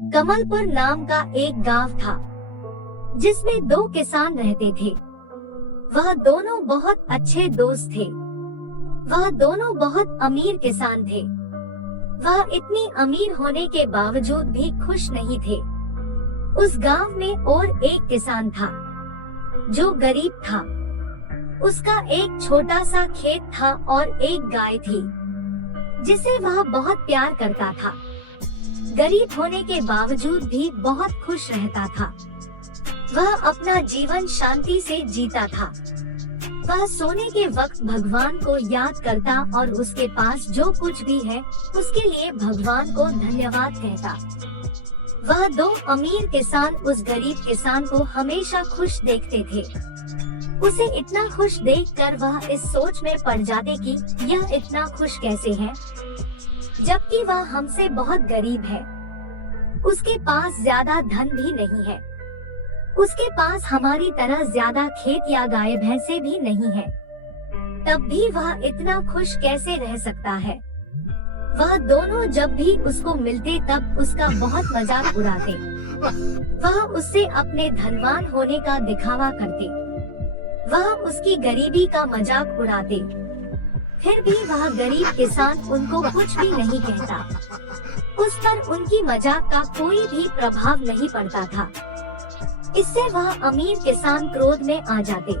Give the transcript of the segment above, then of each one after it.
कमलपुर नाम का एक गांव था जिसमें दो किसान रहते थे। वह दोनों बहुत अच्छे दोस्त थे। वह दोनों बहुत अमीर किसान थे। वह इतनी अमीर होने के बावजूद भी खुश नहीं थे। उस गांव में और एक किसान था जो गरीब था। उसका एक छोटा सा खेत था और एक गाय थी जिसे वह बहुत प्यार करता था। गरीब होने के बावजूद भी बहुत खुश रहता था। वह अपना जीवन शांति से जीता था। वह सोने के वक्त भगवान को याद करता और उसके पास जो कुछ भी है उसके लिए भगवान को धन्यवाद कहता। वह दो अमीर किसान उस गरीब किसान को हमेशा खुश देखते थे। उसे इतना खुश देखकर वह इस सोच में पड़ जाते कि यह इतना खुश कैसे है, जबकि वह हमसे बहुत गरीब है। उसके पास ज्यादा धन भी नहीं है। उसके पास हमारी तरह ज्यादा खेत या गाय भैंसे भी नहीं है। तब भी वह इतना खुश कैसे रह सकता है। वह दोनों जब भी उसको मिलते तब उसका बहुत मजाक उड़ाते। वह उससे अपने धनवान होने का दिखावा करते। वह उसकी गरीबी का मजाक उड़ाते। फिर भी वह गरीब किसान उनको कुछ भी नहीं कहता। उस पर उनकी मजाक का कोई भी प्रभाव नहीं पड़ता था। इससे वह अमीर किसान क्रोध में आ जाते।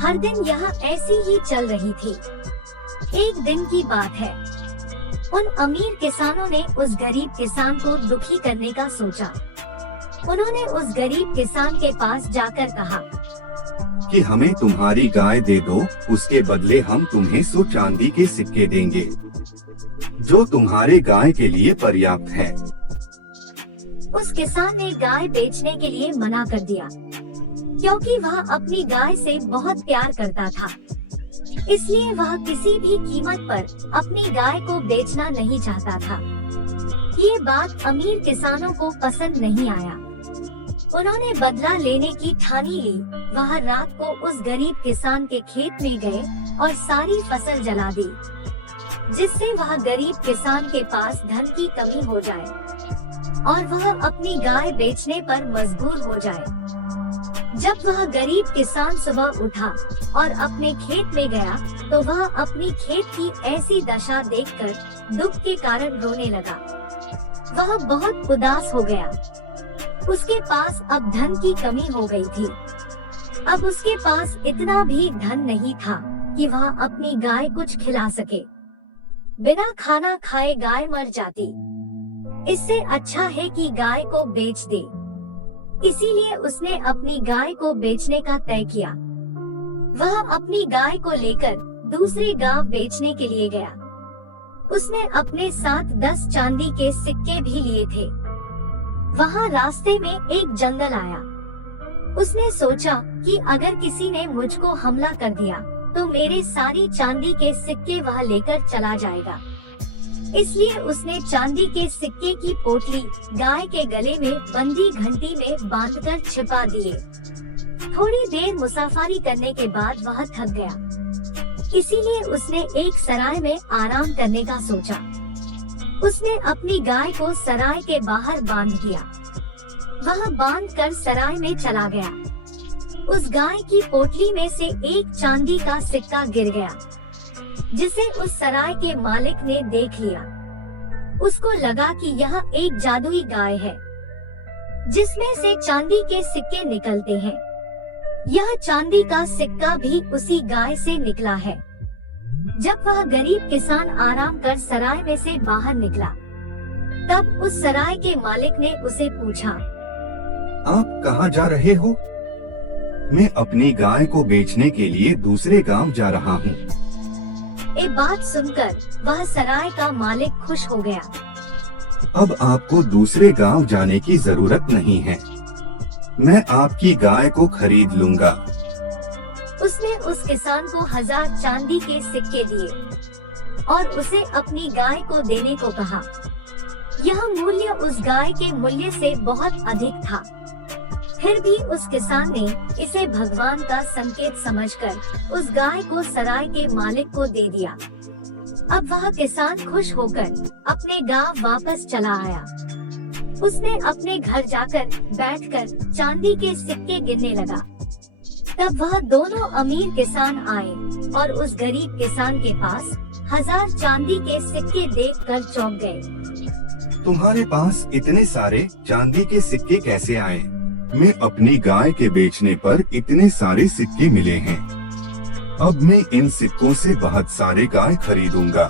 हर दिन यह ऐसी ही चल रही थी। एक दिन की बात है, उन अमीर किसानों ने उस गरीब किसान को दुखी करने का सोचा। उन्होंने उस गरीब किसान के पास जाकर कहा कि हमें तुम्हारी गाय दे दो, उसके बदले हम तुम्हें 100 चांदी के सिक्के देंगे, जो तुम्हारे गाय के लिए पर्याप्त है। उस किसान ने गाय बेचने के लिए मना कर दिया, क्योंकि वह अपनी गाय से बहुत प्यार करता था। इसलिए वह किसी भी कीमत पर अपनी गाय को बेचना नहीं चाहता था। ये बात अमीर किसानों को पसंद नहीं आया। उन्होंने बदला लेने की ठानी ली। वह रात को उस गरीब किसान के खेत में गए और सारी फसल जला दी, जिससे वह गरीब किसान के पास धन की कमी हो जाए और वह अपनी गाय बेचने पर मजबूर हो जाए। जब वह गरीब किसान सुबह उठा और अपने खेत में गया तो वह अपनी खेत की ऐसी दशा देखकर दुख के कारण रोने लगा। वह बहुत उदास हो गया। उसके पास अब धन की कमी हो गई थी। अब उसके पास इतना भी धन नहीं था कि वह अपनी गाय कुछ खिला सके। बिना खाना खाए गाय मर जाती। इससे अच्छा है कि गाय को बेच दे। इसीलिए उसने अपनी गाय को बेचने का तय किया। वह अपनी गाय को लेकर दूसरे गांव बेचने के लिए गया। उसने अपने साथ 10 चांदी के सिक्के भी लिए थे। वहाँ रास्ते में एक जंगल आया। उसने सोचा कि अगर किसी ने मुझको हमला कर दिया तो मेरे सारी चांदी के सिक्के वह लेकर चला जाएगा। इसलिए उसने चांदी के सिक्के की पोटली गाय के गले में बंदी घंटी में बांधकर छिपा दिए। थोड़ी देर मुसाफरी करने के बाद वह थक गया। इसीलिए उसने एक सराय में आराम करने का सोचा। उसने अपनी गाय को सराय के बाहर बांध दिया। वह बांधकर सराय में चला गया। उस गाय की पोटली में से एक चांदी का सिक्का गिर गया, जिसे उस सराय के मालिक ने देख लिया। उसको लगा कि यह एक जादुई गाय है, जिसमें से चांदी के सिक्के निकलते हैं। यह चांदी का सिक्का भी उसी गाय से निकला है। जब वह गरीब किसान आराम कर सराय में से बाहर निकला, तब उस सराय के मालिक ने उसे पूछा, आप कहाँ जा रहे हो? मैं अपनी गाय को बेचने के लिए दूसरे गांव जा रहा हूँ। ये बात सुनकर वह सराय का मालिक खुश हो गया। अब आपको दूसरे गांव जाने की जरूरत नहीं है। मैं आपकी गाय को खरीद लूँगा। उसने उस किसान को 1000 चांदी के सिक्के दिए और उसे अपनी गाय को देने को कहा। यह मूल्य उस गाय के मूल्य से बहुत अधिक था। फिर भी उस किसान ने इसे भगवान का संकेत समझकर उस गाय को सराय के मालिक को दे दिया। अब वह किसान खुश होकर अपने गांव वापस चला आया। उसने अपने घर जाकर बैठकर चांदी के सिक्के गिनने लगा। तब वह दोनों अमीर किसान आए और उस गरीब किसान के पास 1000 चांदी के सिक्के देखकर चौंक गए। तुम्हारे पास इतने सारे चांदी के सिक्के कैसे आए? मैं अपनी गाय के बेचने पर इतने सारे सिक्के मिले हैं। अब मैं इन सिक्कों से बहुत सारे गाय खरीदूंगा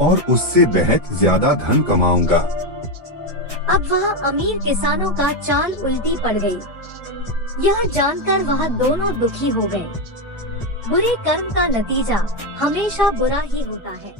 और उससे बहुत ज्यादा धन कमाऊंगा। अब वह अमीर किसानों का चाल उल्टी पड़ गई। यह जानकर वह दोनों दुखी हो गए। बुरे कर्म का नतीजा हमेशा बुरा ही होता है।